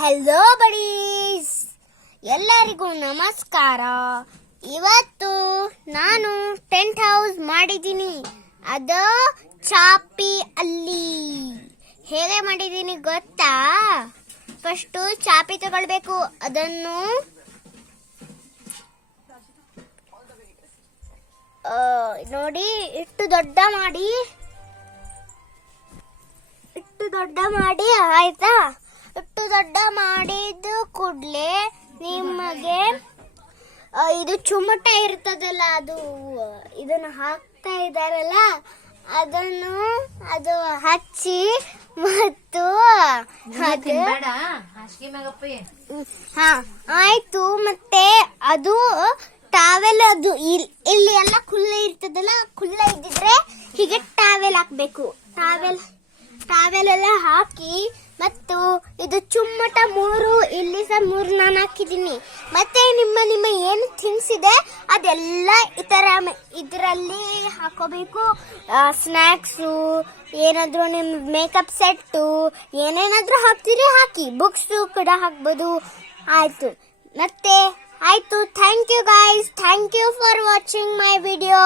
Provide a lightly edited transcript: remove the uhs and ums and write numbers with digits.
Hello buddies, ಎಲ್ಲರಿಗೂ ನಮಸ್ಕಾರ. ಇವತ್ತು ನಾನು ಟೆಂಟ್ ಹೌಸ್ ಮಾಡಿದ್ದೀನಿ. ಅದು ಚಾಪಿ ಅಲ್ಲಿ ಹೇಗೆ ಮಾಡಿದ್ದೀನಿ ಗೊತ್ತಾ? ಫಸ್ಟು ಚಾಪಿ ತಗೊಳ್ಬೇಕು. ಅದನ್ನು ನೋಡಿ, ಇಟ್ಟು ದೊಡ್ಡ ಮಾಡಿ ಆಯ್ತಾ? ಇಟ್ಟು ದೊಡ್ಡ ಮಾಡಿದ ಕೂಡಲೇ ನಿಮಗೆ ಇದು ಚುಮಟ ಇರ್ತದಲ್ಲ, ಇದನ್ನು ಹಾಕ್ತಾ ಇದ್ದಾರಲ್ಲ, ಅದು ಹಚ್ಚಿ ಮತ್ತು ಆಯ್ತು. ಮತ್ತೆ ಅದು ಟಾವೆಲ್, ಅದು ಇಲ್ಲಿ ಎಲ್ಲ ಖುಲ್ಲ ಇರ್ತದಲ್ಲ, ಖುಲ್ಲ ಇದ್ದಿದ್ರೆ ಹೀಗೆ ಟಾವೆಲ್ ಹಾಕ್ಬೇಕು. ಟಾವೆಲ್ ಎಲ್ಲ ಹಾಕಿ, ಮತ್ತು ಇದು ಚುಮ್ಮಟ 3, ಇಲ್ಲಿ ಸಹ 3 ನಾನು ಹಾಕಿದ್ದೀನಿ. ಮತ್ತೆ ನಿಮ್ಮ ಏನು ಥಿಂಗ್ಸ್ ಇದೆ ಅದೆಲ್ಲ ಇದರಲ್ಲಿ ಹಾಕೋಬೇಕು. ಸ್ನ್ಯಾಕ್ಸು, ಏನಾದರೂ ನಿಮ್ಮ ಮೇಕಪ್ ಸೆಟ್ಟು, ಏನೇನಾದರೂ ಹಾಕ್ತೀರಿ ಹಾಕಿ. ಬುಕ್ಸು ಕೂಡ ಹಾಕ್ಬೋದು. ಆಯಿತು. Thank you guys, thank you for watching my video.